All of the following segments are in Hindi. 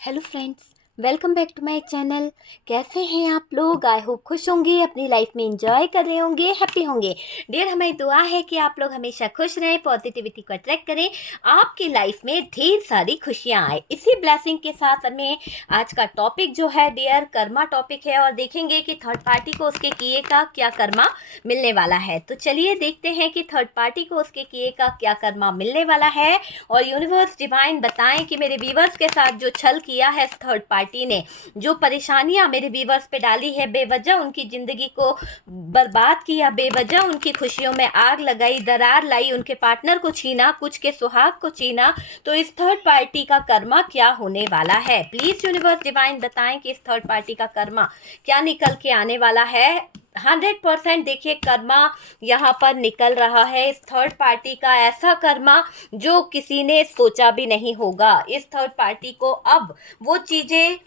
Hello friends, welcome back to my channel. कैसे हैं आप लोग? आई होप खुश होंगे, अपनी लाइफ में एंजॉय कर रहे होंगे, हैप्पी होंगे। डियर, हमारी दुआ है कि आप लोग हमेशा खुश रहें, पॉजिटिविटी को अट्रैक्ट करें, आपकी लाइफ में ढेर सारी खुशियां आए। इसी ब्लेसिंग के साथ हमें आज का टॉपिक जो है डियर कर्मा टॉपिक है, और देखेंगे कि थर्ड पार्टी को उसके किए का क्या कर्मा मिलने वाला है। तो चलिए देखते हैं कि थर्ड पार्टी को उसके किए का क्या कर्मा मिलने वाला है, और यूनिवर्स डिवाइन बताएं कि मेरे व्यूवर्स के साथ जो छल किया है थर्ड पार्टी ने, जो परेशानियां मेरे व्यूवर्स पे डाली है, बेवजह उनकी जिंदगी को बर्बाद किया, बेवजह उनकी खुशियों में आग लगाई, दरार लाई, उनके पार्टनर को छीना, कुछ के सुहाग को छीना, तो इस थर्ड पार्टी का कर्मा क्या होने वाला है? प्लीज यूनिवर्स डिवाइन बताएं कि इस थर्ड पार्टी का कर्मा क्या निकल के आने वाला है। 100% देखिए कर्मा यहाँ पर निकल रहा है इस थर्ड पार्टी का, ऐसा कर्मा जो किसी ने सोचा भी नहीं होगा। इस थर्ड पार्टी को अब वो चीजें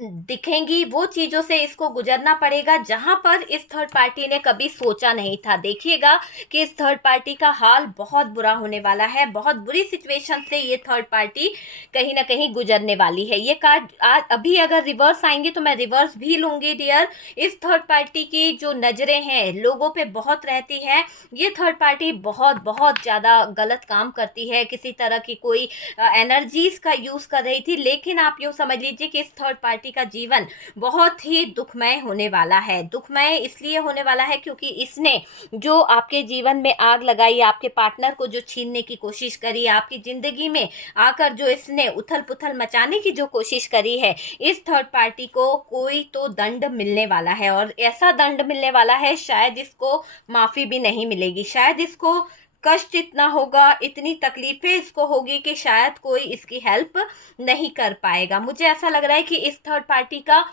दिखेंगी, वो चीजों से इसको गुजरना पड़ेगा जहां पर इस थर्ड पार्टी ने कभी सोचा नहीं था। देखिएगा कि इस थर्ड पार्टी का हाल बहुत बुरा होने वाला है, बहुत बुरी सिचुएशन से ये थर्ड पार्टी कहीं ना कहीं गुजरने वाली है। ये कार्ड आज अभी अगर रिवर्स आएंगे तो मैं रिवर्स भी लूंगी डियर। इस थर्ड पार्टी की जो नजरें हैं लोगों पे बहुत रहती है। ये थर्ड पार्टी बहुत बहुत ज्यादा गलत काम करती है, किसी तरह की कोई एनर्जीज का यूज कर रही थी, लेकिन आप यूँ समझ लीजिए कि इस थर्ड पार्टी का जीवन बहुत ही दुखमय होने वाला है। दुखमय इसलिए होने वाला है क्योंकि इसने जो आपके जीवन में आग लगाई, आपके पार्टनर को जो छीनने की कोशिश करी, आपकी जिंदगी में आकर जो इसने उथल पुथल मचाने की जो कोशिश करी है, इस थर्ड पार्टी को कोई तो दंड मिलने वाला है, और ऐसा दंड मिलने वाला है शायद इसको माफी भी नहीं मिलेगी, शायद इसको कष्ट इतना होगा, इतनी तकलीफें इसको होगी कि शायद कोई इसकी हेल्प नहीं कर पाएगा। मुझे ऐसा लग रहा है कि इस थर्ड पार्टी का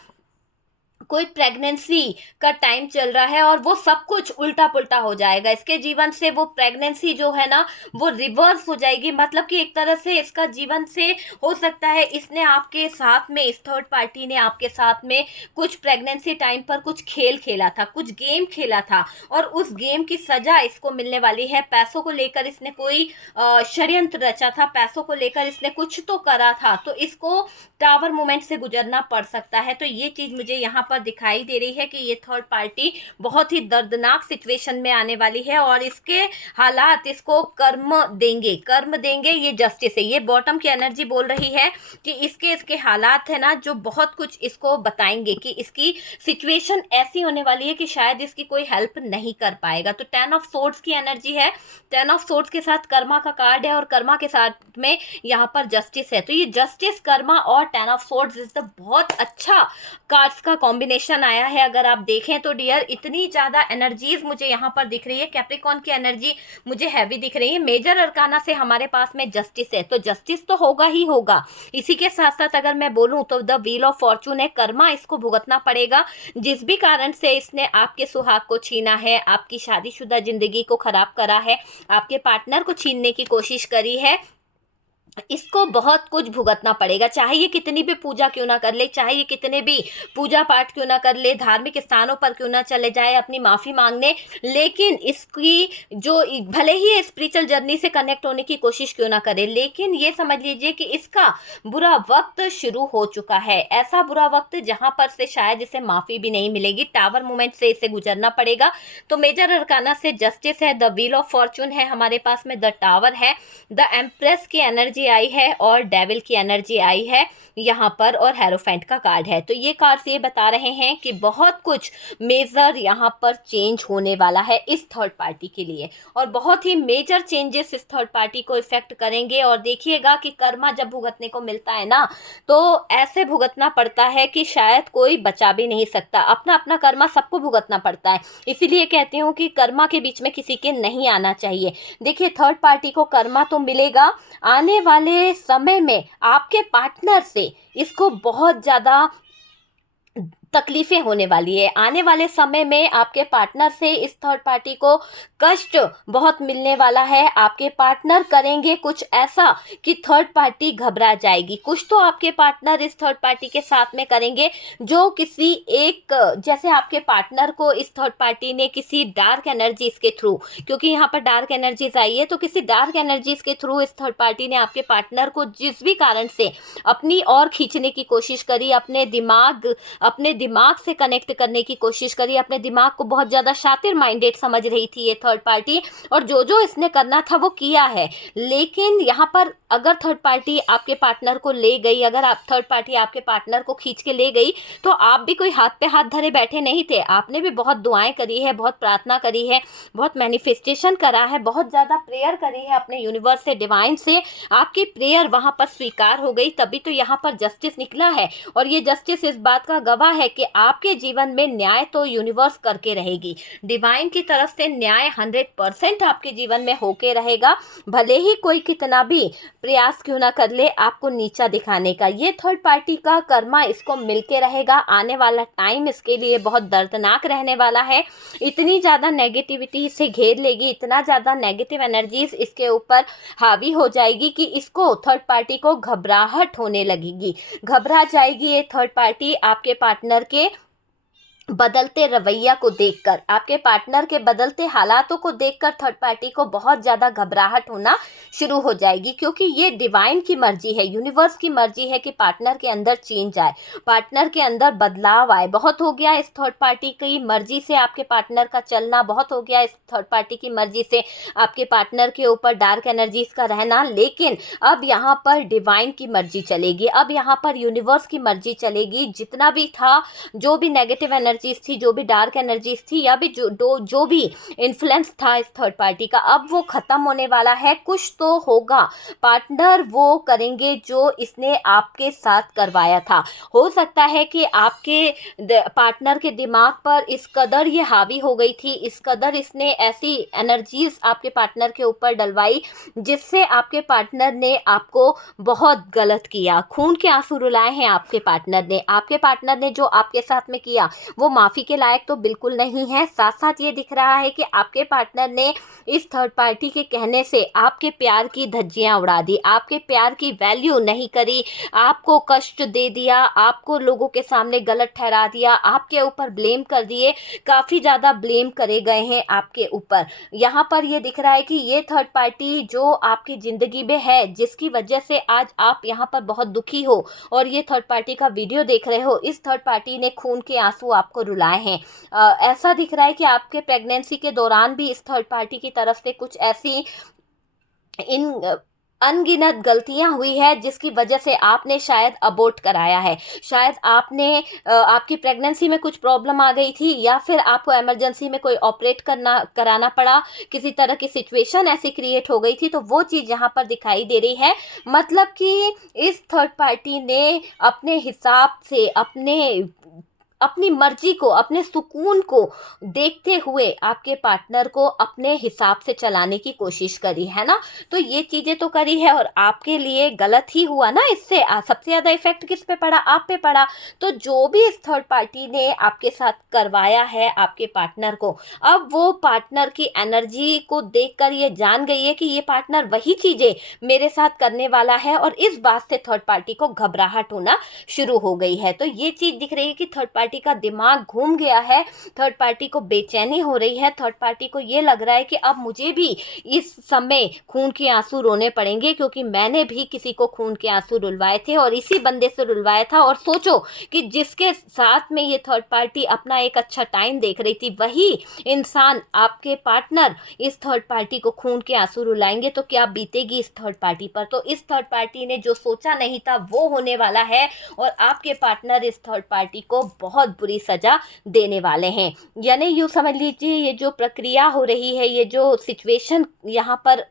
कोई प्रेगनेंसी का टाइम चल रहा है, और वो सब कुछ उल्टा पुल्टा हो जाएगा इसके जीवन से। वो प्रेगनेंसी जो है ना वो रिवर्स हो जाएगी, मतलब कि एक तरह से इसका जीवन से हो सकता है इसने आपके साथ में, इस थर्ड पार्टी ने आपके साथ में कुछ प्रेगनेंसी टाइम पर कुछ खेल खेला था, कुछ गेम खेला था, और उस गेम की सजा इसको मिलने वाली है। पैसों को लेकर इसने कोई षड्यंत्र रचा था, पैसों को लेकर इसने कुछ तो करा था, तो इसको टावर मोमेंट से गुजरना पड़ सकता है। तो ये चीज मुझे यहाँ पर दिखाई दे रही है कि ये थर्ड पार्टी बहुत ही दर्दनाक सिचुएशन में आने वाली है, और इसके हालात इसको कर्म देंगे। ये जस्टिस है, ये बॉटम की एनर्जी बोल रही है कि इसके हालात है ना जो बहुत कुछ इसको बताएंगे कि इसकी सिचुएशन ऐसी होने वाली है कि शायद इसकी कोई हेल्प नहीं कर पाएगा। तो 10 ऑफ सोर्ड्स की एनर्जी है, 10 ऑफ सोर्ड्स के साथ कर्मा का कार्ड है, और कर्मा के साथ में यहाँ पर जस्टिस है। तो ये जस्टिस, कर्मा और 10 ऑफ सोर्ड्स इज द बहुत अच्छा कार्ड्स का कॉम्बिनेशन आया है। अगर आप देखें तो डियर इतनी ज्यादा एनर्जीज मुझे यहाँ पर दिख रही है, कैप्रिकॉर्न की एनर्जी मुझे हैवी दिख रही है। मेजर अरकाना से हमारे पास में जस्टिस है, तो जस्टिस तो होगा ही होगा। इसी के साथ साथ अगर मैं बोलूं तो द व्हील ऑफ फॉर्चून है, कर्मा इसको भुगतना पड़ेगा। जिस भी कारण से इसने आपके सुहाग को छीना है, आपकी शादीशुदा जिंदगी को खराब करा है, आपके पार्टनर को छीनने की कोशिश करी है, इसको बहुत कुछ भुगतना पड़ेगा। चाहे ये कितनी भी पूजा क्यों ना कर ले, चाहे ये कितने भी पूजा पाठ क्यों ना कर ले, धार्मिक स्थानों पर क्यों ना चले जाए अपनी माफी मांगने, लेकिन इसकी जो भले ही स्पिरिचुअल जर्नी से कनेक्ट होने की कोशिश क्यों ना करे, लेकिन ये समझ लीजिए कि इसका बुरा वक्त शुरू हो चुका है। ऐसा बुरा वक्त जहां पर से शायद इसे माफी भी नहीं मिलेगी, टावर मोमेंट से इसे गुजरना पड़ेगा। तो मेजर अरकाना से जस्टिस है, द व्हील ऑफ फॉर्चून है हमारे पास में, द टावर है, द एम्प्रेस की एनर्जी आई है, और डेविल की एनर्जी आई है यहाँ पर, और हेरोफेंट का कार्ड है। तो ये कार्ड्स ये बता रहे हैं कि बहुत कुछ मेजर यहाँ पर चेंज होने वाला है इस थर्ड पार्टी के लिए, और बहुत ही मेजर चेंजेस इस थर्ड पार्टी को इफेक्ट करेंगे। और देखिएगा कि कर्मा जब भुगतने को मिलता है ना तो ऐसे भुगतना पड़ता है कि शायद कोई बचा भी नहीं सकता। अपना अपना कर्मा सबको भुगतना पड़ता है, इसीलिए कहती हूँ कि कर्मा के बीच में किसी के नहीं आना चाहिए। देखिए थर्ड पार्टी को कर्मा तो मिलेगा, आने वाले समय में आपके पार्टनर से इसको बहुत ज़्यादा तकलीफें होने वाली है। आने वाले समय में आपके पार्टनर से इस थर्ड पार्टी को कष्ट बहुत मिलने वाला है। आपके पार्टनर करेंगे कुछ ऐसा कि थर्ड पार्टी घबरा जाएगी। कुछ तो आपके पार्टनर इस थर्ड पार्टी के साथ में करेंगे जो किसी एक, जैसे आपके पार्टनर को इस थर्ड पार्टी ने किसी डार्क एनर्जीज के थ्रू, क्योंकि यहाँ पर डार्क एनर्जीज आई है, तो किसी डार्क एनर्जीज के थ्रू इस थर्ड पार्टी ने आपके पार्टनर को जिस भी कारण से अपनी ओर खींचने की कोशिश करी, अपने दिमाग से कनेक्ट करने की कोशिश करी, अपने दिमाग को बहुत ज़्यादा शातिर माइंडेड समझ रही थी ये थर्ड पार्टी, और जो इसने करना था वो किया है। लेकिन यहाँ पर अगर थर्ड पार्टी आपके पार्टनर को ले गई, अगर आप थर्ड पार्टी आपके पार्टनर को खींच के ले गई, तो आप भी कोई हाथ पे हाथ धरे बैठे नहीं थे। आपने भी बहुत दुआएं करी है, बहुत प्रार्थना करी है, बहुत मैनिफेस्टेशन करा है, बहुत ज़्यादा प्रेयर करी है अपने यूनिवर्स से, डिवाइन से। आपकी प्रेयर वहाँ पर स्वीकार हो गई, तभी तो यहाँ पर जस्टिस निकला है। और ये जस्टिस इस बात का गवाह है कि आपके जीवन में न्याय तो यूनिवर्स करके रहेगी। डिवाइन की तरफ से न्याय 100% आपके जीवन में होके रहेगा, भले ही कोई कितना भी प्रयास क्यों ना कर ले आपको नीचा दिखाने का। ये थर्ड पार्टी का कर्मा इसको मिलके रहेगा। आने वाला टाइम इसके लिए बहुत दर्दनाक रहने वाला है। इतनी ज़्यादा नेगेटिविटी से घेर लेगी, इतना ज़्यादा नेगेटिव एनर्जीज इसके ऊपर हावी हो जाएगी कि इसको, थर्ड पार्टी को घबराहट होने लगेगी। घबरा जाएगी ये थर्ड पार्टी आपके पार्टनर के बदलते रवैया को देखकर, आपके पार्टनर के बदलते हालातों को देखकर थर्ड पार्टी को बहुत ज़्यादा घबराहट होना शुरू हो जाएगी। क्योंकि ये डिवाइन की मर्जी है, यूनिवर्स की मर्जी है कि पार्टनर के अंदर चेंज आए, पार्टनर के अंदर बदलाव आए। बहुत हो गया इस थर्ड पार्टी की मर्जी से आपके पार्टनर का चलना, बहुत हो गया इस थर्ड पार्टी की मर्जी से आपके पार्टनर के ऊपर डार्क एनर्जीज का रहना। लेकिन अब यहाँ पर डिवाइन की मर्जी चलेगी, अब यहाँ पर यूनिवर्स की मर्जी चलेगी। जितना भी था, जो भी नेगेटिव एनर्जीज थी, जो भी डार्क एनर्जीज थी, या भी जो भी इन्फ्लुएंस था इस थर्ड पार्टी का, अब वो खत्म होने वाला है। कुछ तो होगा, पार्टनर वो करेंगे जो इसने आपके साथ करवाया था। हो सकता है कि आपके पार्टनर के दिमाग पर इस कदर ये हावी हो गई थी, इस कदर इसने ऐसी एनर्जीज आपके पार्टनर के ऊपर डलवाई, जिससे आपके पार्टनर ने आपको बहुत गलत किया। खून के आंसू रुलाए हैं आपके पार्टनर ने। आपके पार्टनर ने जो आपके साथ में किया वो माफ़ी के लायक तो बिल्कुल नहीं है। साथ साथ ये दिख रहा है कि आपके पार्टनर ने इस थर्ड पार्टी के कहने से आपके प्यार की धज्जियां उड़ा दी, आपके प्यार की वैल्यू नहीं करी, आपको कष्ट दे दिया, आपको लोगों के सामने गलत ठहरा दिया, आपके ऊपर ब्लेम कर दिए, काफ़ी ज़्यादा ब्लेम करे गए हैं आपके ऊपर। यहाँ पर ये दिख रहा है कि ये थर्ड पार्टी जो आपकी ज़िंदगी में है, जिसकी वजह से आज आप यहाँ पर बहुत दुखी हो और ये थर्ड पार्टी का वीडियो देख रहे हो, इस थर्ड पार्टी ने खून के आंसू आपको रुलाए हैं। ऐसा दिख रहा है कि आपके प्रेगनेंसी के दौरान भी इस थर्ड पार्टी की तरफ से कुछ ऐसी इन अनगिनत गलतियां हुई है, जिसकी वजह से आपने शायद अबॉर्ट कराया है, शायद आपने आपकी प्रेगनेंसी में कुछ प्रॉब्लम आ गई थी, या फिर आपको इमरजेंसी में कोई ऑपरेट कराना पड़ा, किसी तरह की सिचुएशन ऐसी क्रिएट हो गई थी, तो वो चीज़ यहाँ पर दिखाई दे रही है। मतलब कि इस थर्ड पार्टी ने अपने हिसाब से, अपनी मर्जी को, अपने सुकून को देखते हुए आपके पार्टनर को अपने हिसाब से चलाने की कोशिश करी है ना। तो ये चीज़ें तो करी है और आपके लिए गलत ही हुआ ना। इससे सबसे ज़्यादा इफेक्ट किस पे पड़ा? आप पे पड़ा। तो जो भी इस थर्ड पार्टी ने आपके साथ करवाया है आपके पार्टनर को, अब वो पार्टनर की एनर्जी को देखकर ये जान गई है कि ये पार्टनर वही चीज़ें मेरे साथ करने वाला है, और इस बात से थर्ड पार्टी को घबराहट होना शुरू हो गई है। तो ये चीज़ दिख रही है कि थर्ड पार्टी का दिमाग घूम गया है, थर्ड पार्टी को बेचैनी हो रही है, थर्ड पार्टी को ये लग रहा है कि अब मुझे भी इस समय खून के आंसू रोने पड़ेंगे, क्योंकि मैंने भी किसी को खून के आंसू रुलवाए थे और इसी बंदे से रुलवाया था। और सोचो कि जिसके साथ में ये थर्ड पार्टी अपना एक अच्छा टाइम देख रही थी, वही इंसान, आपके पार्टनर, इस थर्ड पार्टी को खून के आंसू रुलाएंगे, तो क्या बीतेगी इस थर्ड पार्टी पर। तो इस थर्ड पार्टी ने जो सोचा नहीं था वो होने वाला है, और आपके पार्टनर इस थर्ड पार्टी को बहुत बुरी सजा देने वाले हैं। यानी यूँ समझ लीजिए, ये जो प्रक्रिया हो रही है, ये जो सिचुएशन यहाँ पर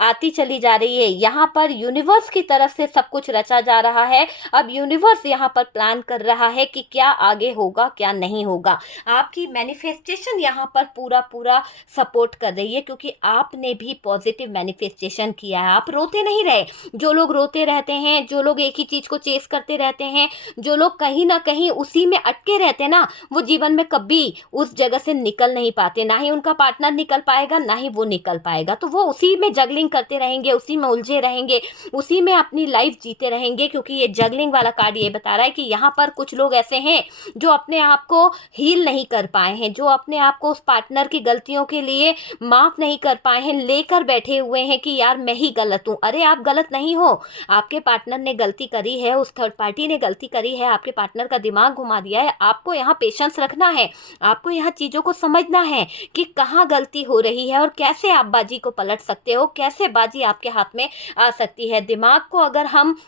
आती चली जा रही है। यहाँ पर यूनिवर्स की तरफ से सब कुछ रचा जा रहा है। अब यूनिवर्स यहाँ पर प्लान कर रहा है कि क्या आगे होगा क्या नहीं होगा। आपकी मैनिफेस्टेशन यहाँ पर पूरा पूरा सपोर्ट कर रही है, क्योंकि आपने भी पॉजिटिव मैनिफेस्टेशन किया है। आप रोते नहीं रहे। जो लोग रोते रहते हैं, जो लोग एक ही चीज़ को चेस करते रहते हैं, जो लोग कहीं ना कहीं उसी में अटके रहते हैं ना, वो जीवन में कभी उस जगह से निकल नहीं पाते। ना ही उनका पार्टनर निकल पाएगा, ना ही वो निकल पाएगा। तो वो उसी में जगलिंग करते रहेंगे, उसी में उलझे रहेंगे, उसी में अपनी लाइफ जीते रहेंगे। क्योंकि ये जगलिंग वाला कार्ड ये बता रहा है कि यहाँ पर कुछ लोग ऐसे हैं जो अपने आप को हील नहीं कर पाए हैं, जो अपने आप को उस पार्टनर की गलतियों के लिए माफ़ नहीं कर पाए हैं, लेकर बैठे हुए हैं कि यार मैं ही गलत हूँ। अरे आप गलत नहीं हो, आपके पार्टनर ने गलती करी है, उस थर्ड पार्टी ने गलती करी है, आपके पार्टनर का दिमाग घुमा दिया है। आपको यहाँ पेशेंस रखना है, आपको यहाँ चीज़ों को समझना है कि कहाँ गलती हो रही है और कैसे आप बाजी को पलट सकते हो, कैसे बाजी आपके हाथ में आ सकती है। दिमाग को अगर हम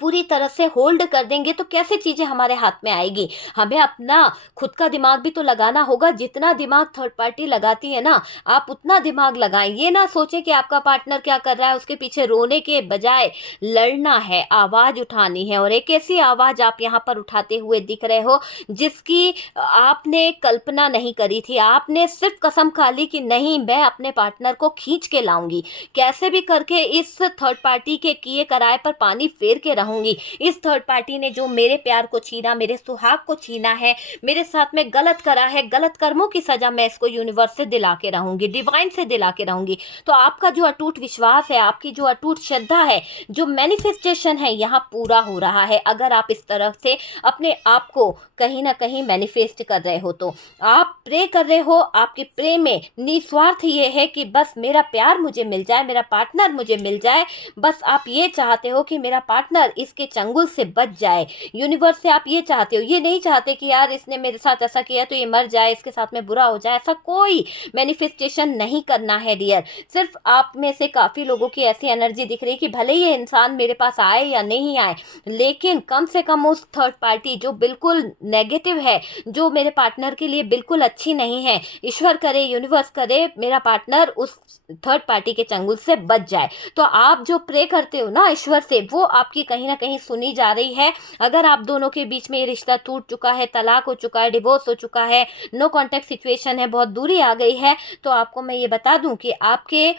पूरी तरह से होल्ड कर देंगे तो कैसे चीज़ें हमारे हाथ में आएगी। हमें अपना खुद का दिमाग भी तो लगाना होगा। जितना दिमाग थर्ड पार्टी लगाती है ना, आप उतना दिमाग लगाएं। ये ना सोचें कि आपका पार्टनर क्या कर रहा है, उसके पीछे रोने के बजाय लड़ना है, आवाज़ उठानी है। और एक ऐसी आवाज़ आप यहाँ पर उठाते हुए दिख रहे हो जिसकी आपने कल्पना नहीं करी थी। आपने सिर्फ कसम खा ली कि नहीं, मैं अपने पार्टनर को खींच के लाऊंगी, कैसे भी करके इस थर्ड पार्टी के किए कराए पर पानी फेर के रहूंगी। इस थर्ड पार्टी ने जो मेरे प्यार को छीना, मेरे सुहाग को छीना है, मेरे साथ में गलत करा है, गलत कर्मों की सजा मैं इसको यूनिवर्स से दिला के रहूंगी, डिवाइन से दिला के रहूंगी। तो आपका जो अटूट विश्वास है, आपकी जो अटूट श्रद्धा है, जो मैनिफेस्टेशन है, यहाँ पूरा हो रहा है। अगर आप इस तरह से अपने आप को कहीं ना कहीं मैनिफेस्ट कर रहे हो, तो आप प्रे कर रहे हो। आपके प्रे में निस्वार्थ ये है कि बस मेरा प्यार मुझे मिल जाए, मेरा पार्टनर मुझे मिल जाए। बस आप ये चाहते हो कि मेरा पार्टनर इसके चंगुल से बच जाए। यूनिवर्स से आप ये चाहते हो, ये नहीं चाहते कि यार इसने मेरे साथ ऐसा किया तो ये मर जाए, इसके साथ में बुरा हो जाए। ऐसा कोई मैनिफेस्टेशन नहीं करना है डियर। सिर्फ आप में से काफ़ी लोगों की ऐसी एनर्जी दिख रही है कि भले ये इंसान मेरे पास आए या नहीं आए, लेकिन कम से कम उस थर्ड पार्टी जो बिल्कुल नेगेटिव है, जो मेरे पार्टनर के लिए बिल्कुल अच्छी नहीं है, ईश्वर करे, यूनिवर्स करे, मेरा पार्टनर उस थर्ड पार्टी के चंगुल से बच जाए। तो आप जो प्रे करते हो ना ईश्वर से, वो आपकी कहीं ना कहीं सुनी जा रही है। अगर आप दोनों के बीच में ये रिश्ता टूट चुका है, तलाक हो चुका है, डिवोर्स हो चुका है, नो कांटेक्ट सिचुएशन है, बहुत दूरी आ गई है, तो आपको मैं ये बता दूं कि आपके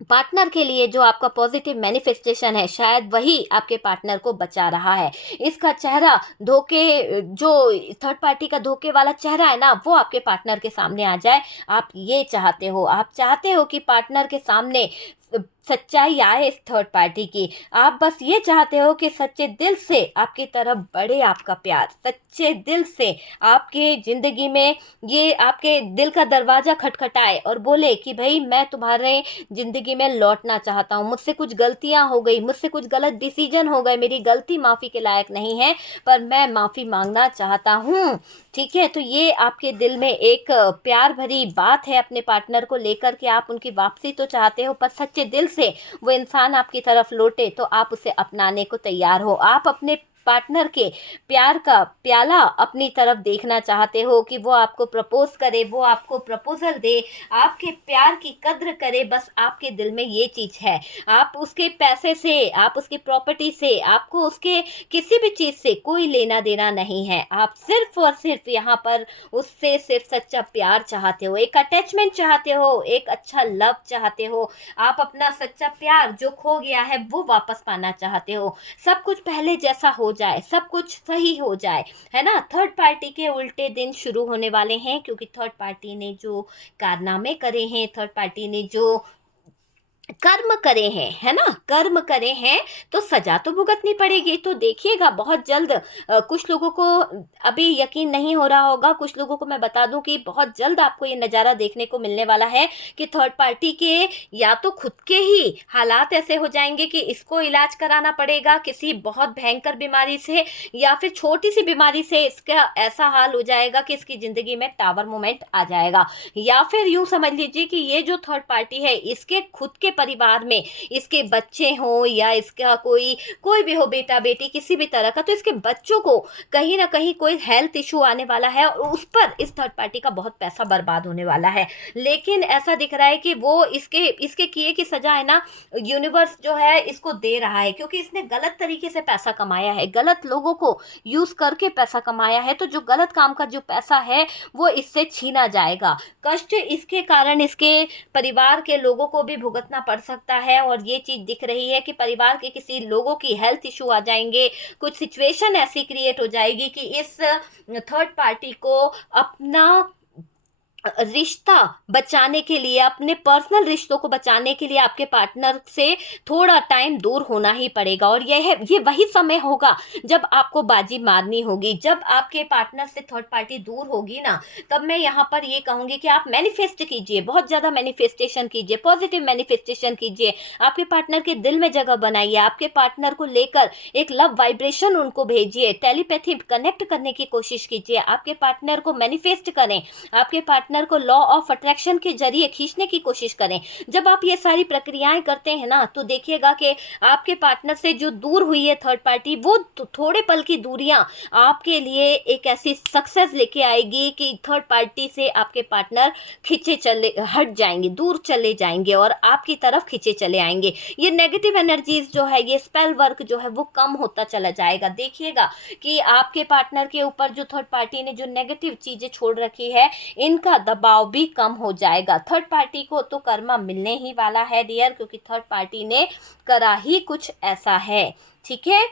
पार्टनर के लिए जो आपका पॉजिटिव मैनिफेस्टेशन है, शायद वही आपके पार्टनर को बचा रहा है। इसका चेहरा धोखे, जो थर्ड पार्टी का धोखे वाला चेहरा है ना, वो आपके पार्टनर के सामने आ जाए। आप ये चाहते हो, आप चाहते हो कि पार्टनर के सामने सच्चाई आए इस थर्ड पार्टी की। आप बस ये चाहते हो कि सच्चे दिल से आपकी तरफ बढ़े आपका प्यार, सच्चे दिल से आपके ज़िंदगी में ये आपके दिल का दरवाज़ा खटखटाए और बोले कि भाई मैं तुम्हारे ज़िंदगी में लौटना चाहता हूँ, मुझसे कुछ गलतियाँ हो गई, मुझसे कुछ गलत डिसीजन हो गए, मेरी गलती माफ़ी के लायक नहीं है, पर मैं माफ़ी मांगना चाहता हूँ। ठीक है, तो ये आपके दिल में एक प्यार भरी बात है अपने पार्टनर को लेकर के। आप उनकी वापसी तो चाहते हो, पर सच्चे दिल से वो इंसान आपकी तरफ लौटे तो आप उसे अपनाने को तैयार हो। आप अपने पार्टनर के प्यार का प्याला अपनी तरफ देखना चाहते हो कि वो आपको प्रपोज करे, वो आपको प्रपोजल दे, आपके प्यार की कद्र करे। बस आपके दिल में ये चीज़ है। आप उसके पैसे से, आप उसकी प्रॉपर्टी से, आपको उसके किसी भी चीज़ से कोई लेना देना नहीं है। आप सिर्फ और सिर्फ यहाँ पर उससे सिर्फ सच्चा प्यार चाहते हो, एक अटैचमेंट चाहते हो, एक अच्छा लव चाहते हो। आप अपना सच्चा प्यार जो खो गया है वो वापस पाना चाहते हो। सब कुछ पहले जैसा हो जाए, सब कुछ सही हो जाए, है ना। थर्ड पार्टी के उल्टे दिन शुरू होने वाले हैं, क्योंकि थर्ड पार्टी ने जो कारनामे करे हैं, थर्ड पार्टी ने जो कर्म करे हैं, है ना, कर्म करे हैं, तो सजा तो भुगतनी पड़ेगी। तो देखिएगा बहुत जल्द कुछ लोगों को अभी यकीन नहीं हो रहा होगा, कुछ लोगों को मैं बता दूं कि बहुत जल्द आपको ये नज़ारा देखने को मिलने वाला है कि थर्ड पार्टी के या तो खुद के ही हालात ऐसे हो जाएंगे कि इसको इलाज कराना पड़ेगा किसी बहुत भयंकर बीमारी से, या फिर छोटी सी बीमारी से इसका ऐसा हाल हो जाएगा कि इसकी ज़िंदगी में टावर मोमेंट आ जाएगा। या फिर यूँ समझ लीजिए कि ये जो थर्ड पार्टी है, इसके खुद के परिवार में इसके बच्चे हों या इसका कोई भी हो, बेटा बेटी किसी भी तरह का, तो इसके बच्चों को कहीं ना कहीं कोई हेल्थ इशू आने वाला है और उस पर इस थर्ड पार्टी का बहुत पैसा बर्बाद होने वाला है। लेकिन ऐसा दिख रहा है कि वो इसके इसके किए की सजा है ना, यूनिवर्स जो है इसको दे रहा है, क्योंकि इसने गलत तरीके से पैसा कमाया है, गलत लोगों को यूज करके पैसा कमाया है। तो जो गलत काम का जो पैसा है वो इससे छीना जाएगा। कष्ट इसके कारण इसके परिवार के लोगों को भी भुगतना पड़ सकता है। और ये चीज दिख रही है कि परिवार के किसी लोगों की हेल्थ इशू आ जाएंगे, कुछ सिचुएशन ऐसी क्रिएट हो जाएगी कि इस थर्ड पार्टी को अपना रिश्ता बचाने के लिए, अपने पर्सनल रिश्तों को बचाने के लिए आपके पार्टनर से थोड़ा टाइम दूर होना ही पड़ेगा। और ये वही समय होगा जब आपको बाजी मारनी होगी। जब आपके पार्टनर से थर्ड पार्टी दूर होगी ना, तब मैं यहाँ पर ये कहूँगी कि आप मैनिफेस्ट कीजिए, बहुत ज़्यादा मैनिफेस्टेशन कीजिए, पॉजिटिव मैनिफेस्टेशन कीजिए, आपके पार्टनर के दिल में जगह बनाइए, आपके पार्टनर को लेकर एक लव वाइब्रेशन उनको भेजिए, टेलीपैथी कनेक्ट करने की कोशिश कीजिए, आपके पार्टनर को मैनिफेस्ट करें, आपके पार्टनर को लॉ ऑफ अट्रैक्शन के जरिए खींचने की कोशिश करें। जब आप ये सारी प्रक्रियाएं करते हैं ना, तो देखिएगा कि आपके पार्टनर से जो दूर हुई है थर्ड पार्टी, वो थोड़े पल की दूरियां आपके लिए एक ऐसी सक्सेस लेके आएगी कि थर्ड पार्टी से आपके पार्टनर हट जाएंगे, दूर चले जाएंगे और आपकी तरफ खींचे चले आएंगे। ये नेगेटिव एनर्जीज जो है, ये स्पेल वर्क जो है वो कम होता चला जाएगा। देखिएगा कि आपके पार्टनर के ऊपर जो थर्ड पार्टी ने जो नेगेटिव चीजें छोड़ रखी है, इनका दबाव भी कम हो जाएगा। थर्ड पार्टी को तो कर्मा मिलने ही वाला है डियर, क्योंकि थर्ड पार्टी ने करा ही कुछ ऐसा है। ठीक है,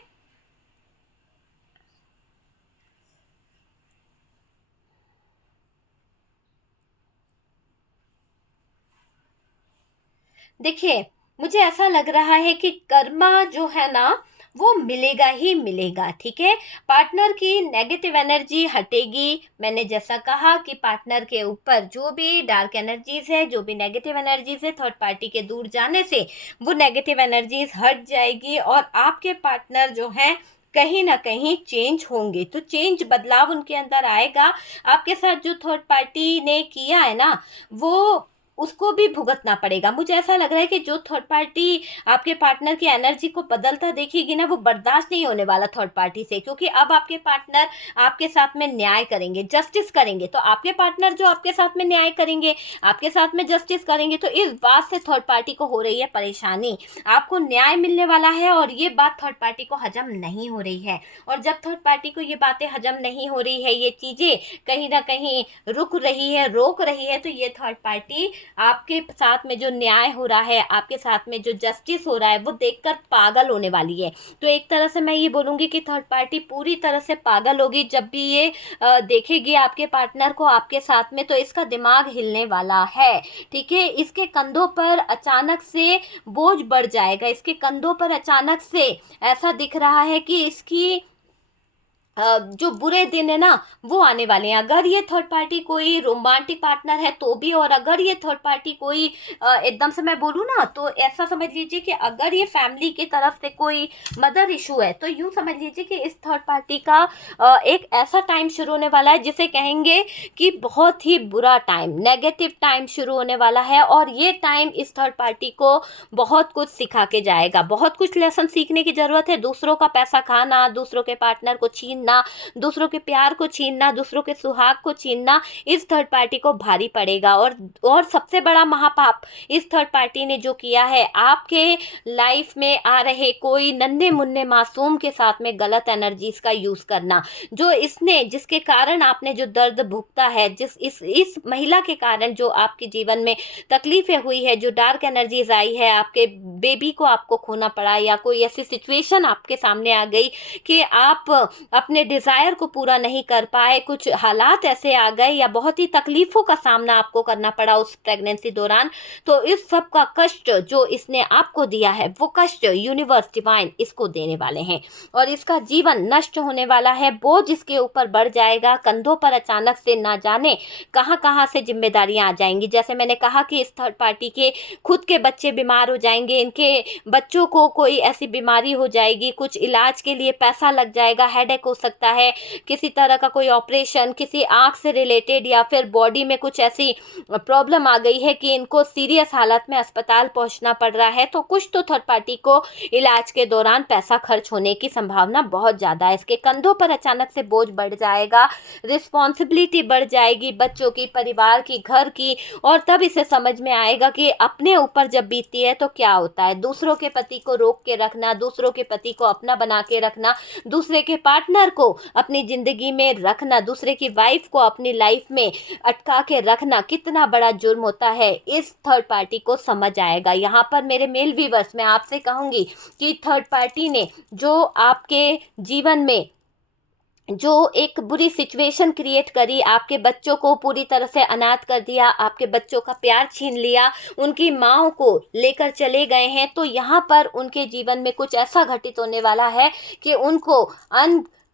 देखिए मुझे ऐसा लग रहा है कि कर्मा जो है ना वो मिलेगा ही मिलेगा। ठीक है, पार्टनर की नेगेटिव एनर्जी हटेगी। मैंने जैसा कहा कि पार्टनर के ऊपर जो भी डार्क एनर्जीज है, जो भी नेगेटिव एनर्जीज है, थर्ड पार्टी के दूर जाने से वो नेगेटिव एनर्जीज हट जाएगी और आपके पार्टनर जो हैं कहीं ना कहीं चेंज होंगे। तो चेंज, बदलाव उनके अंदर आएगा। आपके साथ जो थर्ड पार्टी ने किया है ना, वो उसको भी भुगतना पड़ेगा। मुझे ऐसा लग रहा है कि जो थर्ड पार्टी आपके पार्टनर की एनर्जी को बदलता देखेगी ना, वो बर्दाश्त नहीं होने वाला थर्ड पार्टी से, क्योंकि अब आपके पार्टनर आपके साथ में न्याय करेंगे, जस्टिस करेंगे। तो आपके पार्टनर जो आपके साथ में न्याय करेंगे, आपके साथ में जस्टिस करेंगे, तो इस बात से थर्ड पार्टी को हो रही है परेशानी। आपको न्याय मिलने वाला है और ये बात थर्ड पार्टी को हजम नहीं हो रही है। और जब थर्ड पार्टी को ये बातें हजम नहीं हो रही है, ये चीजें कहीं ना कहीं रुक रही है, रोक रही है, तो ये थर्ड पार्टी आपके साथ में जो न्याय हो रहा है, आपके साथ में जो जस्टिस हो रहा है, वो देखकर पागल होने वाली है। तो एक तरह से मैं ये बोलूँगी कि थर्ड पार्टी पूरी तरह से पागल होगी जब भी ये देखेगी आपके पार्टनर को आपके साथ में, तो इसका दिमाग हिलने वाला है। ठीक है, इसके कंधों पर अचानक से बोझ बढ़ जाएगा, इसके कंधों पर अचानक से ऐसा दिख रहा है कि इसकी जो बुरे दिन है ना वो आने वाले हैं। अगर ये थर्ड पार्टी कोई रोमांटिक पार्टनर है तो भी, और अगर ये थर्ड पार्टी कोई एकदम से मैं बोलूँ ना, तो ऐसा समझ लीजिए कि अगर ये फैमिली की तरफ से कोई मदर इशू है, तो यूँ समझ लीजिए कि इस थर्ड पार्टी का एक ऐसा टाइम शुरू होने वाला है जिसे कहेंगे कि बहुत ही बुरा टाइम, नेगेटिव टाइम शुरू होने वाला है। और ये टाइम इस थर्ड पार्टी को बहुत कुछ सिखा के जाएगा, बहुत कुछ लेसन सीखने की ज़रूरत है। दूसरों का पैसा खाना, दूसरों के पार्टनर को छीनना, दूसरों के प्यार को छीनना, दूसरों के सुहाग को छीनना, इस थर्ड पार्टी को भारी पड़ेगा। और सबसे बड़ा महापाप इस थर्ड पार्टी ने जो किया है, आपके लाइफ में आ रहे कोई नन्हे मुन्ने मासूम के साथ में गलत एनर्जीज का यूज करना, जो इसने, जिसके कारण आपने जो दर्द भुगता है, जिस इस महिला के कारण जो आपके जीवन में तकलीफें हुई है, जो डार्क एनर्जीज आई है, आपके बेबी को आपको खोना पड़ा, या कोई ऐसी सिचुएशन आपके सामने आ गई कि आप अपने डिजायर को पूरा नहीं कर पाए, कुछ हालात ऐसे आ गए, या बहुत ही तकलीफों का सामना आपको करना पड़ा उस प्रेगनेंसी दौरान, तो इस सब का कष्ट जो इसने आपको दिया है, वो कष्ट यूनिवर्स डिवाइन इसको देने वाले हैं और इसका जीवन नष्ट होने वाला है। बोझ इसके ऊपर बढ़ जाएगा, कंधों पर अचानक से ना जाने कहां कहां से जिम्मेदारियां आ जाएंगी। जैसे मैंने कहा कि इस थर्ड पार्टी के खुद के बच्चे बीमार हो जाएंगे, इनके बच्चों को कोई ऐसी बीमारी हो जाएगी, कुछ इलाज के लिए पैसा लग जाएगा, हेडेक हो सकता है, किसी तरह का कोई ऑपरेशन, किसी आँख से रिलेटेड या फिर बॉडी में कुछ ऐसी प्रॉब्लम आ गई है कि इनको सीरियस हालत में अस्पताल पहुंचना पड़ रहा है, तो कुछ तो थर्ड पार्टी को इलाज के दौरान पैसा खर्च होने की संभावना बहुत ज़्यादा है। इसके कंधों पर अचानक से बोझ बढ़ जाएगा, रिस्पॉन्सिबिलिटी बढ़ जाएगी बच्चों की, परिवार की, घर की, और तब इसे समझ में आएगा कि अपने ऊपर जब बीतती है तो क्या होता है। दूसरों के पति को रोक के रखना, दूसरों के पति को अपना बना के रखना, दूसरे के पार्टनर को अपनी ज़िंदगी में रखना, दूसरे की वाइफ को अपनी लाइफ में अटका के रखना कितना बड़ा जुर्म होता है, इस थर्ड पार्टी को समझ आएगा। यहाँ पर मेरे मेल व्यूअर्स, मैं आपसे कहूँगी कि थर्ड पार्टी ने जो आपके जीवन में जो एक बुरी सिचुएशन क्रिएट करी, आपके बच्चों को पूरी तरह से अनाथ कर दिया, आपके बच्चों का प्यार छीन लिया, उनकी माँओं को लेकर चले गए हैं, तो यहाँ पर उनके जीवन में कुछ ऐसा घटित होने वाला है कि उनको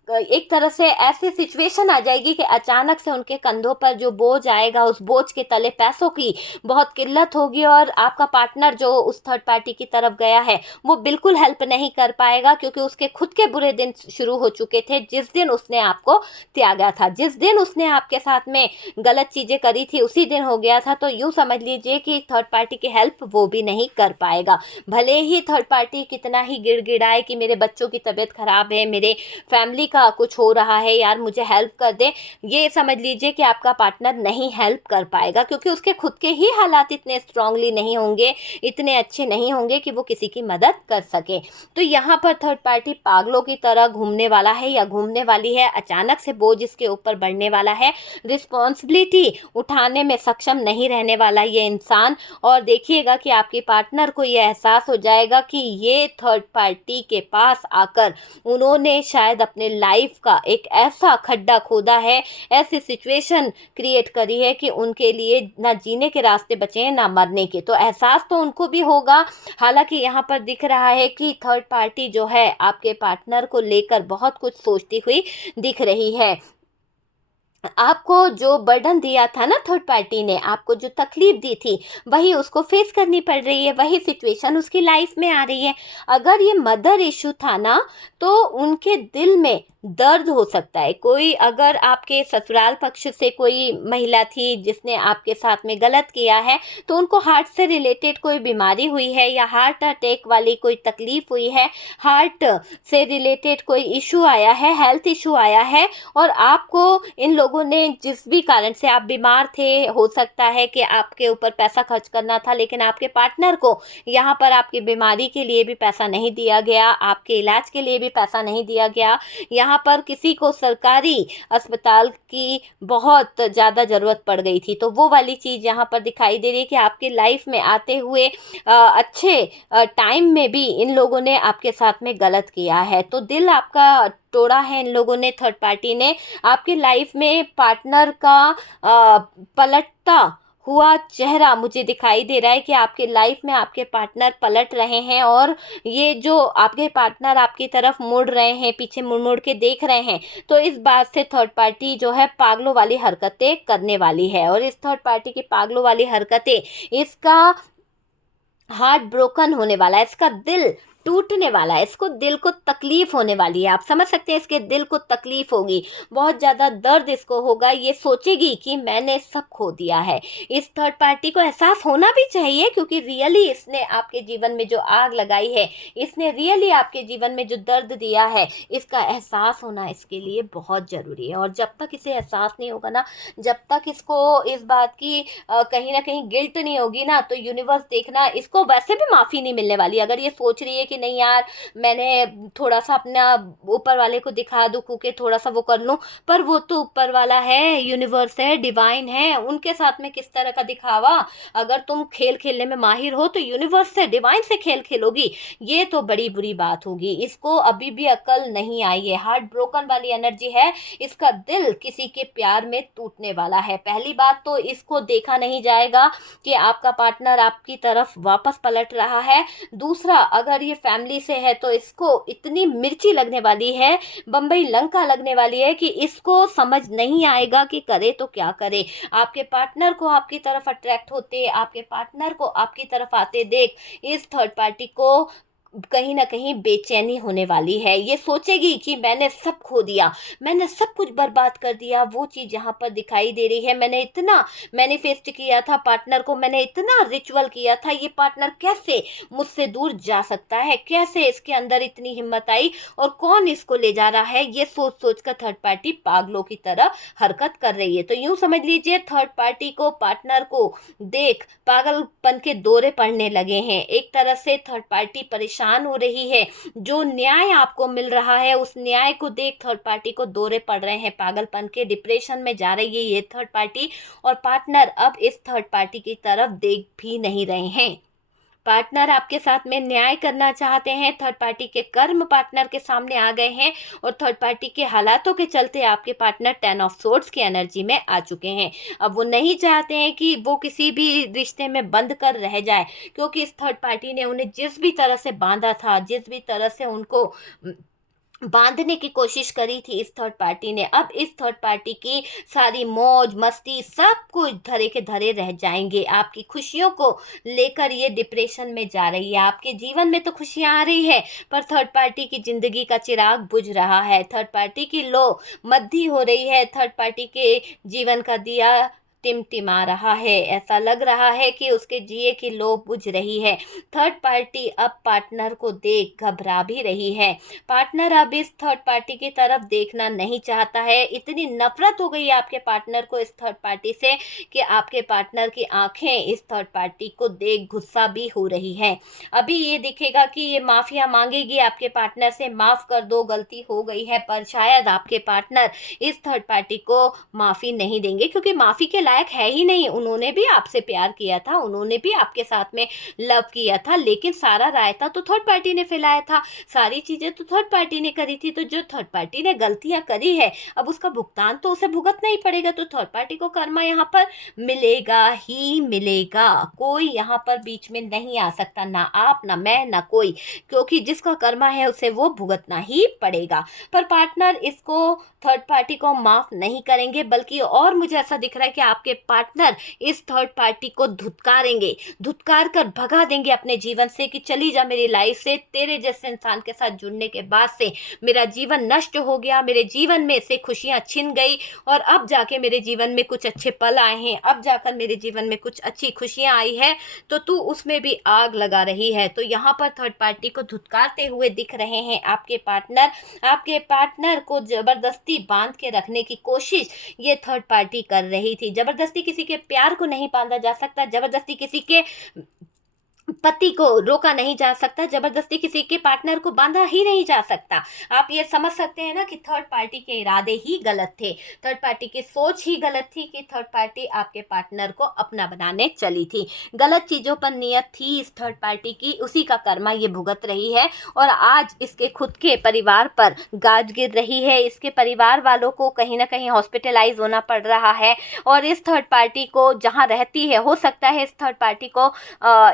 एक तरह से ऐसी सिचुएशन आ जाएगी कि अचानक से उनके कंधों पर जो बोझ आएगा, उस बोझ के तले पैसों की बहुत किल्लत होगी, और आपका पार्टनर जो उस थर्ड पार्टी की तरफ गया है वो बिल्कुल हेल्प नहीं कर पाएगा, क्योंकि उसके खुद के बुरे दिन शुरू हो चुके थे जिस दिन उसने आपको त्यागा था, जिस दिन उसने आपके साथ में गलत चीज़ें करी थी उसी दिन हो गया था। तो यूँ समझ लीजिए कि थर्ड पार्टी की हेल्प वो भी नहीं कर पाएगा, भले ही थर्ड पार्टी कितना ही गिड़गिड़ाए कि मेरे बच्चों की तबीयत खराब है, मेरे फैमिली का कुछ हो रहा है, यार मुझे हेल्प कर दे, ये समझ लीजिए कि आपका पार्टनर नहीं हेल्प कर पाएगा, क्योंकि उसके खुद के ही हालात इतने स्ट्रांगली नहीं होंगे, इतने अच्छे नहीं होंगे कि वो किसी की मदद कर सके। तो यहाँ पर थर्ड पार्टी पागलों की तरह घूमने वाला है या घूमने वाली है, अचानक से बोझ इसके ऊपर बढ़ने वाला है, रिस्पॉन्सिबिलिटी उठाने में सक्षम नहीं रहने वाला ये इंसान। और देखिएगा कि आपके पार्टनर को ये एहसास हो जाएगा कि ये थर्ड पार्टी के पास आकर उन्होंने शायद अपने लाइफ का एक ऐसा खड्डा खोदा है, ऐसी सिचुएशन क्रिएट करी है कि उनके लिए ना जीने के रास्ते बचे हैं ना मरने के। तो एहसास तो उनको भी होगा। हालांकि यहाँ पर दिख रहा है कि थर्ड पार्टी जो है आपके पार्टनर को लेकर बहुत कुछ सोचती हुई दिख रही है। आपको जो बर्डन दिया था ना थर्ड पार्टी ने, आपको जो तकलीफ दी थी, वही उसको फेस करनी पड़ रही है, वही सिचुएशन उसकी लाइफ में आ रही है। अगर ये मदर इशू था ना, तो उनके दिल में दर्द हो सकता है। कोई अगर आपके ससुराल पक्ष से कोई महिला थी जिसने आपके साथ में गलत किया है, तो उनको हार्ट से रिलेटेड कोई बीमारी हुई है या हार्ट अटैक वाली कोई तकलीफ हुई है, हार्ट से रिलेटेड कोई इशू आया है, हेल्थ इशू आया है, और आपको इन लोगों ने जिस भी कारण से आप बीमार थे, हो सकता है कि आपके ऊपर पैसा खर्च करना था, लेकिन आपके पार्टनर को यहाँ पर आपकी बीमारी के लिए भी पैसा नहीं दिया गया, आपके इलाज के लिए भी पैसा नहीं दिया गया। यहाँ पर किसी को सरकारी अस्पताल की बहुत ज़्यादा ज़रूरत पड़ गई थी, तो वो वाली चीज़ यहाँ पर दिखाई दे रही है कि आपके लाइफ में आते हुए अच्छे टाइम में भी इन लोगों ने आपके साथ में गलत किया है। तो दिल आपका तोड़ा है इन लोगों ने, थर्ड पार्टी ने। आपकी लाइफ में पार्टनर का पलटता हुआ चेहरा मुझे दिखाई दे रहा है कि आपके लाइफ में आपके पार्टनर पलट रहे हैं, और ये जो आपके पार्टनर आपकी तरफ मुड़ रहे हैं, पीछे मुड़ मुड़ के देख रहे हैं, तो इस बात से थर्ड पार्टी जो है पागलों वाली हरकतें करने वाली है। और इस थर्ड पार्टी की पागलों वाली हरकतें, इसका हार्ट ब्रोकन होने वाला है, इसका दिल टूटने वाला है, इसको दिल को तकलीफ होने वाली है। आप समझ सकते हैं, इसके दिल को तकलीफ होगी, बहुत ज़्यादा दर्द इसको होगा। ये सोचेगी कि मैंने सब खो दिया है। इस थर्ड पार्टी को एहसास होना भी चाहिए, क्योंकि रियली इसने आपके जीवन में जो आग लगाई है, इसने रियली आपके जीवन में जो दर्द दिया है, इसका एहसास होना इसके लिए बहुत ज़रूरी है। और जब तक इसे एहसास नहीं होगा ना, जब तक इसको इस बात की कहीं ना कहीं गिल्ट नहीं होगी ना, तो यूनिवर्स देखना, इसको वैसे भी माफ़ी नहीं मिलने वाली। अगर ये सोच रही है कि नहीं यार, मैंने थोड़ा सा अपना ऊपर वाले को दिखा दूं, के थोड़ा सा वो कर लूं, पर वो तो ऊपर वाला है, यूनिवर्स है, डिवाइन है, उनके साथ में किस तरह का दिखावा। अगर तुम खेल खेलने में माहिर हो तो यूनिवर्स से, डिवाइन से खेल खेलोगी, ये तो बड़ी बुरी बात होगी। इसको अभी भी अकल नहीं आई है, हार्ट ब्रोकन वाली एनर्जी है, इसका दिल किसी के प्यार में टूटने वाला है। पहली बात तो इसको देखा नहीं जाएगा कि आपका पार्टनर आपकी तरफ वापस पलट रहा है। दूसरा, अगर ये फैमिली से है तो इसको इतनी मिर्ची लगने वाली है, बम्बई लंका लगने वाली है, कि इसको समझ नहीं आएगा कि करे तो क्या करे। आपके पार्टनर को आपकी तरफ अट्रैक्ट होते, आपके पार्टनर को आपकी तरफ आते देख इस थर्ड पार्टी को कहीं ना कहीं बेचैनी होने वाली है। ये सोचेगी कि मैंने सब खो दिया, मैंने सब कुछ बर्बाद कर दिया। वो चीज़ यहाँ पर दिखाई दे रही है। मैंने इतना मैनिफेस्ट किया था पार्टनर को, मैंने इतना रिचुअल किया था, ये पार्टनर कैसे मुझसे दूर जा सकता है, कैसे इसके अंदर इतनी हिम्मत आई और कौन इसको ले जा रहा है। ये सोच सोच कर थर्ड पार्टी पागलों की तरह हरकत कर रही है। तो यूं समझ लीजिए थर्ड पार्टी को, पार्टनर को देख पागलपन के दौरे पड़ने लगे हैं। एक तरह से थर्ड पार्टी परेशान हो रही है। जो न्याय आपको मिल रहा है उस न्याय को देख थर्ड पार्टी को दौरे पड़ रहे हैं, पागलपन के डिप्रेशन में जा रही है ये थर्ड पार्टी। और पार्टनर अब इस थर्ड पार्टी की तरफ देख भी नहीं रहे हैं। पार्टनर आपके साथ में न्याय करना चाहते हैं। थर्ड पार्टी के कर्म पार्टनर के सामने आ गए हैं और थर्ड पार्टी के हालातों के चलते आपके पार्टनर 10 ऑफ सोर्ड्स की एनर्जी में आ चुके हैं। अब वो नहीं चाहते हैं कि वो किसी भी रिश्ते में बंद कर रह जाए, क्योंकि इस थर्ड पार्टी ने उन्हें जिस भी तरह से बांधा था, जिस भी तरह से उनको बांधने की कोशिश करी थी इस थर्ड पार्टी ने, अब इस थर्ड पार्टी की सारी मौज मस्ती सब कुछ धरे के धरे रह जाएंगे। आपकी खुशियों को लेकर ये डिप्रेशन में जा रही है। आपके जीवन में तो खुशियां आ रही है, पर थर्ड पार्टी की जिंदगी का चिराग बुझ रहा है। थर्ड पार्टी की लो मद्दी हो रही है। थर्ड पार्टी के जीवन का दिया टिमटिमा रहा है। ऐसा लग रहा है कि उसके जिए की लो बुझ रही है। थर्ड पार्टी अब पार्टनर को देख घबरा भी रही है। पार्टनर अब इस थर्ड पार्टी की तरफ देखना नहीं चाहता है। इतनी नफरत हो गई आपके पार्टनर को इस थर्ड पार्टी से कि आपके पार्टनर की आंखें इस थर्ड पार्टी को देख गुस्सा भी हो रही है। अभी ये दिखेगा कि ये माफिया मांगेगी आपके पार्टनर से, माफ कर दो, गलती हो गई है, पर शायद आपके पार्टनर इस थर्ड पार्टी को माफी नहीं देंगे, क्योंकि माफी के लायक है ही नहीं। उन्होंने भी आपसे प्यार किया था, उन्होंने भी आपके साथ में लव किया था, लेकिन सारा रायता तो थर्ड पार्टी ने फैलाया था, सारी चीजें तो थर्ड पार्टी ने करी थी। तो जो थर्ड पार्टी ने गलतियां करी है अब उसका भुगतान तो उसे भुगतना ही पड़ेगा। तो थर्ड पार्टी को कर्मा यहाँ पर मिलेगा ही मिलेगा। कोई यहाँ पर बीच में नहीं आ सकता, ना आप, ना मैं, ना कोई, क्योंकि जिसका कर्मा है उसे वो भुगतना ही पड़ेगा। पर पार्टनर इसको, थर्ड पार्टी को माफ नहीं करेंगे, बल्कि और मुझे ऐसा दिख रहा है कि आपके पार्टनर इस थर्ड पार्टी को धुतकारेंगे, धुतकार कर भगा देंगे अपने जीवन से कि चली जा मेरी लाइफ से। तेरे जैसे इंसान के साथ जुड़ने के बाद से मेरा जीवन नष्ट हो गया, मेरे जीवन में से खुशियां छिन गई और अब जाके मेरे जीवन में कुछ अच्छे पल आए हैं, अब जाकर मेरे जीवन में कुछ अच्छी खुशियां आई है, तो तू उसमें भी आग लगा रही है। तो यहाँ पर थर्ड पार्टी को धुतकारते हुए दिख रहे हैं आपके पार्टनर। आपके पार्टनर को जबरदस्ती बांध के रखने की कोशिश ये थर्ड पार्टी कर रही थी। जबरदस्ती किसी के प्यार को नहीं बांधा जा सकता, जबरदस्ती किसी के पति को रोका नहीं जा सकता, जबरदस्ती किसी के पार्टनर को बांधा ही नहीं जा सकता। आप ये समझ सकते हैं ना कि थर्ड पार्टी के इरादे ही गलत थे, थर्ड पार्टी की सोच ही गलत थी कि थर्ड पार्टी आपके पार्टनर को अपना बनाने चली थी। गलत चीजों पर नियत थी इस थर्ड पार्टी की, उसी का कर्मा ये भुगत रही है और आज इसके खुद के परिवार पर गाज गिर रही है। इसके परिवार वालों को कहीं ना कहीं हॉस्पिटलाइज होना पड़ रहा है और इस थर्ड पार्टी को जहाँ रहती है, हो सकता है इस थर्ड पार्टी को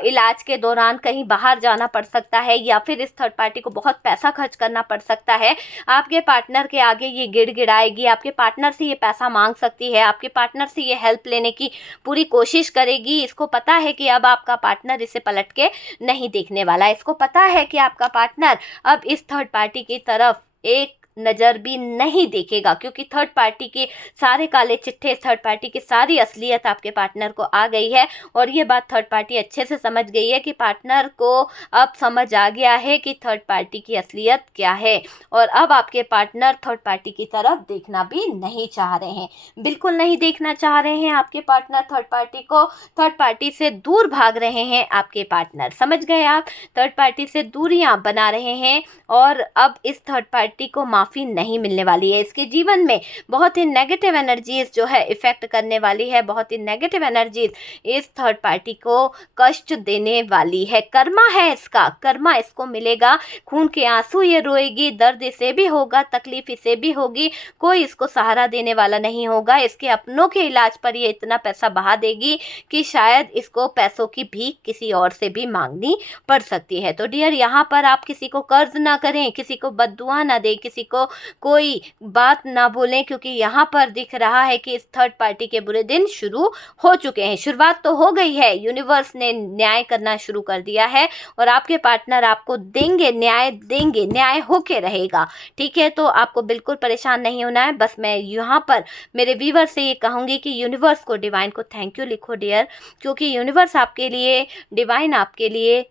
इलाज के दौरान कहीं बाहर जाना पड़ सकता है या फिर इस थर्ड पार्टी को बहुत पैसा खर्च करना पड़ सकता है। आपके पार्टनर के आगे ये गिड़गिड़ाएगी, आपके पार्टनर से ये पैसा मांग सकती है, आपके पार्टनर से ये हेल्प लेने की पूरी कोशिश करेगी। इसको पता है कि अब आपका पार्टनर इसे पलट के नहीं देखने वाला, इसको पता है कि आपका पार्टनर अब इस थर्ड पार्टी की तरफ एक नज़र भी नहीं देखेगा, क्योंकि थर्ड पार्टी के सारे काले चिट्ठे, थर्ड पार्टी की सारी असलियत आपके पार्टनर को आ गई है। और ये बात थर्ड पार्टी अच्छे से समझ गई है कि पार्टनर को अब समझ आ गया है कि थर्ड पार्टी की असलियत क्या है और अब आपके पार्टनर थर्ड पार्टी की तरफ देखना भी नहीं चाह रहे हैं, बिल्कुल नहीं देखना चाह रहे हैं आपके पार्टनर थर्ड पार्टी को। थर्ड पार्टी से दूर भाग रहे हैं आपके पार्टनर, समझ गए आप, थर्ड पार्टी से दूरियां बना रहे हैं और अब इस थर्ड पार्टी को माफ़ी नहीं मिलने वाली है। इसके जीवन में बहुत ही नेगेटिव एनर्जीज जो है इफेक्ट करने वाली है, बहुत ही नेगेटिव एनर्जीज इस थर्ड पार्टी को कष्ट देने वाली है। कर्मा है इसका, कर्मा इसको मिलेगा, खून के आंसू ये रोएगी, दर्द इसे भी होगा, तकलीफ इसे भी होगी, कोई इसको सहारा देने वाला नहीं होगा। इसके अपनों के इलाज पर ये इतना पैसा बहा देगी कि शायद इसको पैसों की भीख किसी और से भी मांगनी पड़ सकती है। तो डियर, यहाँ पर आप किसी को कर्ज ना करें, किसी को बद्दुआ ना दें, किसी को को कोई बात ना बोलें, क्योंकि यहाँ पर दिख रहा है कि इस थर्ड पार्टी के बुरे दिन शुरू हो चुके हैं। शुरुआत तो हो गई है, यूनिवर्स ने न्याय करना शुरू कर दिया है और आपके पार्टनर आपको देंगे, न्याय होके रहेगा। ठीक है, तो आपको बिल्कुल परेशान नहीं होना है। बस मैं यहाँ पर मेरे व्यूवर से ये कहूँगी कि यूनिवर्स को, डिवाइन को थैंक यू लिखो डियर, क्योंकि यूनिवर्स आपके लिए, डिवाइन आपके लिए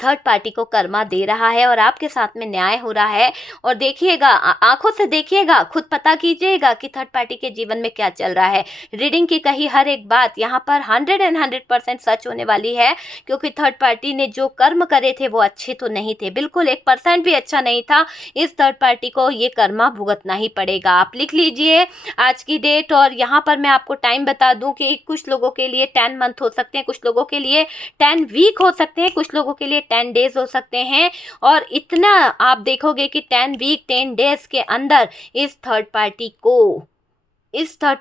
थर्ड पार्टी को कर्मा दे रहा है और आपके साथ में न्याय हो रहा है। और देखिएगा, आंखों से देखिएगा, खुद पता कीजिएगा कि थर्ड पार्टी के जीवन में क्या चल रहा है। रीडिंग की कही हर एक बात यहाँ पर 100% सच होने वाली है, क्योंकि थर्ड पार्टी ने जो कर्म करे थे वो अच्छे तो नहीं थे, बिल्कुल 1% भी अच्छा नहीं था। इस थर्ड पार्टी को ये कर्मा भुगतना ही पड़ेगा। आप लिख लीजिए आज की डेट, और यहाँ पर मैं आपको टाइम बता दूं कि कुछ लोगों के लिए 10 मंथ हो सकते हैं, कुछ लोगों के लिए 10 वीक हो सकते हैं, कुछ लोगों के लिए 10 डेज हो सकते हैं। और इतना आप देखोगे कि 10 वीक 10 डेज के अंदर इस थर्ड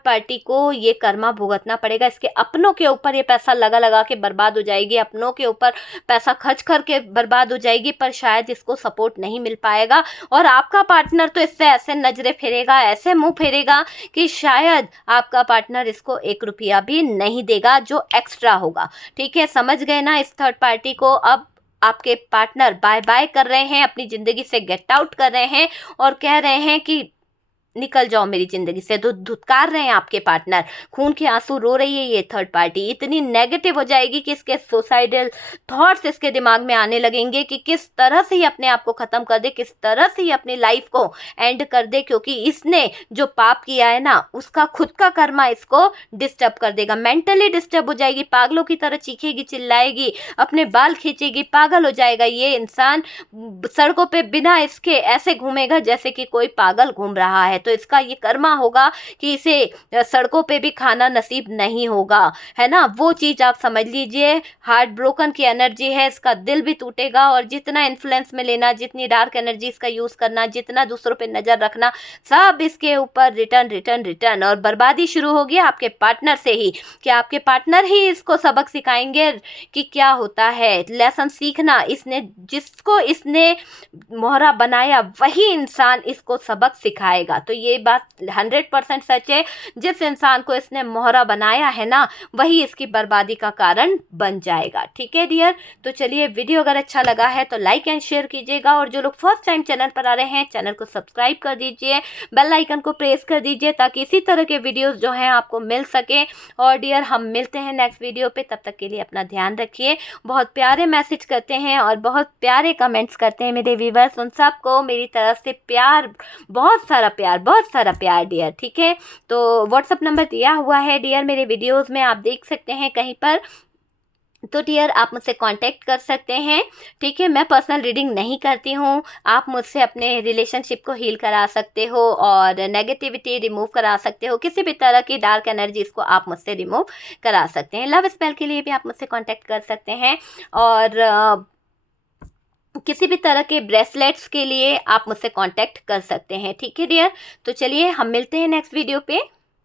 पार्टी को ये कर्मा भुगतना पड़ेगा। इसके अपनों के ऊपर ये पैसा लगा के बर्बाद हो जाएगी, अपनों के ऊपर पैसा खर्च करके बर्बाद हो जाएगी, पर शायद इसको सपोर्ट नहीं मिल पाएगा। और आपका पार्टनर तो इससे ऐसे नजरें फेरेगा, ऐसे मुंह फेरेगा कि शायद आपका पार्टनर इसको 1 रुपया भी नहीं देगा जो एक्स्ट्रा होगा। ठीक है, समझ गए ना इस थर्ड पार्टी को। अब आपके पार्टनर बाय बाय कर रहे हैं, अपनी जिंदगी से गेट आउट कर रहे हैं और कह रहे हैं कि निकल जाओ मेरी जिंदगी से। धुतकार रहे हैं आपके पार्टनर, खून के आंसू रो रही है ये थर्ड पार्टी। इतनी नेगेटिव हो जाएगी कि इसके सुसाइडल थॉट्स इसके दिमाग में आने लगेंगे कि किस तरह से ही अपने आप को ख़त्म कर दे, किस तरह से ही अपनी लाइफ को एंड कर दे, क्योंकि इसने जो पाप किया है ना उसका खुद का कर्मा इसको डिस्टर्ब कर देगा। मेंटली डिस्टर्ब हो जाएगी, पागलों की तरह चीखेगी, चिल्लाएगी, अपने बाल खींचेगी, पागल हो जाएगा ये इंसान। सड़कों पे बिना इसके ऐसे घूमेगा जैसे कि कोई पागल घूम रहा है। तो इसका ये कर्मा होगा कि इसे सड़कों पे भी खाना नसीब नहीं होगा, है ना। वो चीज़ आप समझ लीजिए। हार्ट ब्रोकन की एनर्जी है, इसका दिल भी टूटेगा। और जितना इन्फ्लुएंस में लेना, जितनी डार्क एनर्जी इसका यूज़ करना, जितना दूसरों पे नज़र रखना, सब इसके ऊपर रिटर्न। और बर्बादी शुरू होगी आपके पार्टनर से ही, कि आपके पार्टनर ही इसको सबक सिखाएंगे कि क्या होता है। लेसन सीखना, जिसको इसने मोहरा बनाया वही इंसान इसको सबक सिखाएगा। तो ये बात 100% सच है। जिस इंसान को इसने मोहरा बनाया है ना, वही इसकी बर्बादी का कारण बन जाएगा। ठीक है डियर, तो चलिए, वीडियो अगर अच्छा लगा है तो लाइक एंड शेयर कीजिएगा, और जो लोग फर्स्ट टाइम चैनल पर आ रहे हैं चैनल को सब्सक्राइब कर दीजिए, बेल आइकन को प्रेस कर दीजिए, ताकि इसी तरह के वीडियोस जो हैं आपको मिल सके। और डियर, हम मिलते हैं नेक्स्ट वीडियो पे, तब तक के लिए अपना ध्यान रखिए। बहुत प्यारे मैसेज करते हैं और बहुत प्यारे कमेंट्स करते हैं मेरे व्यूवर्स, उन सबको मेरी तरफ से प्यार, बहुत सारा प्यार डियर। ठीक है, तो व्हाट्सअप नंबर दिया हुआ है डियर मेरे वीडियोस में, आप देख सकते हैं कहीं पर। तो डियर, आप मुझसे कांटेक्ट कर सकते हैं। ठीक है, मैं पर्सनल रीडिंग नहीं करती हूँ। आप मुझसे अपने रिलेशनशिप को हील करा सकते हो और नेगेटिविटी रिमूव करा सकते हो। किसी भी तरह की डार्क एनर्जीज को आप मुझसे रिमूव करा सकते हैं। लव स्पेल के लिए भी आप मुझसे कांटेक्ट कर सकते हैं, और किसी भी तरह के ब्रेसलेट्स के लिए आप मुझसे कांटेक्ट कर सकते हैं। ठीक है डियर, तो चलिए हम मिलते हैं नेक्स्ट वीडियो पे।